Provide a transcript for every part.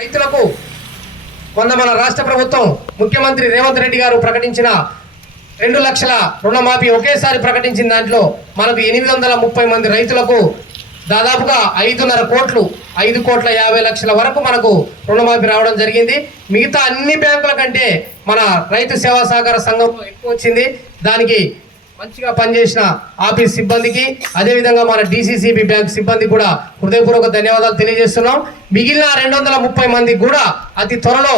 రైతులకు మన రాష్ట్ర ప్రభుత్వం ముఖ్యమంత్రి రేవంత్ రెడ్డి గారు ప్రకటించిన 2 లక్షల రుణమాఫీ ఒకేసారి ప్రకటించిన దాంట్లో మనకు 830 మంది రైతులకు దాదాపుగా 5.5 కోట్లు 5,50,00,000 వరకు మనకు రుణమాఫీ రావడం జరిగింది. మిగతా అన్ని బ్యాంకుల కంటే మన రైతు సేవా సహకార సంఘంలో ఎక్కువ వచ్చింది. దానికి మంచిగా పనిచేసిన ఆఫీస్ సిబ్బందికి అదేవిధంగా మన DCCB బ్యాంక్ సిబ్బంది కూడా హృదయపూర్వక ధన్యవాదాలు తెలియజేస్తున్నాం. మిగిలిన 230 మందికి కూడా అతి త్వరలో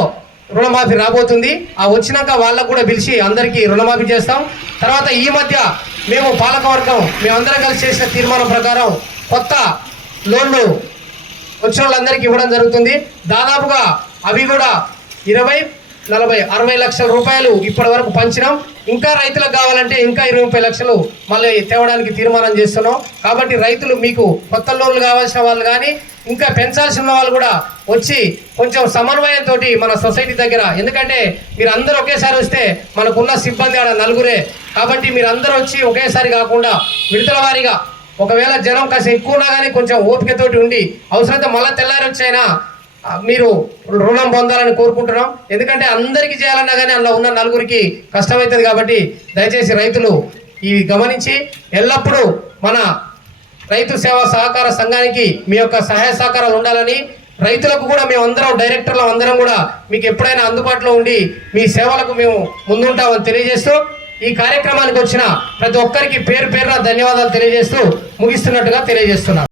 రుణమాఫీ రాబోతుంది. ఆ వచ్చినాక వాళ్ళకు కూడా పిలిచి అందరికీ రుణమాఫీ చేస్తాం. తర్వాత ఈ మధ్య మేము పాలకవర్గం మేమందరం కలిసి చేసిన తీర్మానం ప్రకారం కొత్త లోన్లు వచ్చిన వాళ్ళందరికీ ఇవ్వడం జరుగుతుంది. దాదాపుగా అవి కూడా 20, 40, 60 లక్షల రూపాయలు ఇప్పటి వరకు పంచినాం. ఇంకా రైతులకు కావాలంటే ఇంకా 20 లక్షలు మళ్ళీ తేవడానికి తీర్మానం చేస్తున్నాం. కాబట్టి రైతులు మీకు కొత్త లోన్లు కావాల్సిన వాళ్ళు కానీ ఇంకా పెంచాల్సిన వాళ్ళు కూడా వచ్చి కొంచెం సమన్వయంతో మన సొసైటీ దగ్గర, ఎందుకంటే మీరు అందరూ ఒకేసారి వస్తే మనకున్న సిబ్బంది ఆడ 4 కాబట్టి మీరు అందరూ వచ్చి ఒకేసారి కాకుండా విడతల వారీగా ఒకవేళ జనం కాస్త ఎక్కువ ఉన్నా కానీ కొంచెం ఓపికతోటి ఉండి అవసరమైతే మళ్ళీ తెల్లారి వచ్చైనా మీరు రుణం పొందాలని కోరుకుంటున్నాం. ఎందుకంటే అందరికీ చేయాలన్నా కానీ అందులో ఉన్న 4 కష్టమవుతుంది. కాబట్టి దయచేసి రైతులు ఇవి గమనించి ఎల్లప్పుడూ మన రైతు సేవా సహకార సంఘానికి మీ యొక్క సహాయ సహకారాలు ఉండాలని, రైతులకు కూడా మేమందరం డైరెక్టర్లు అందరం కూడా మీకు ఎప్పుడైనా అందుబాటులో ఉండి మీ సేవలకు మేము ముందుంటామని తెలియజేస్తూ ఈ కార్యక్రమానికి వచ్చిన ప్రతి ఒక్కరికి పేరు పేరున ధన్యవాదాలు తెలియజేస్తూ ముగిస్తున్నట్టుగా తెలియజేస్తున్నాను.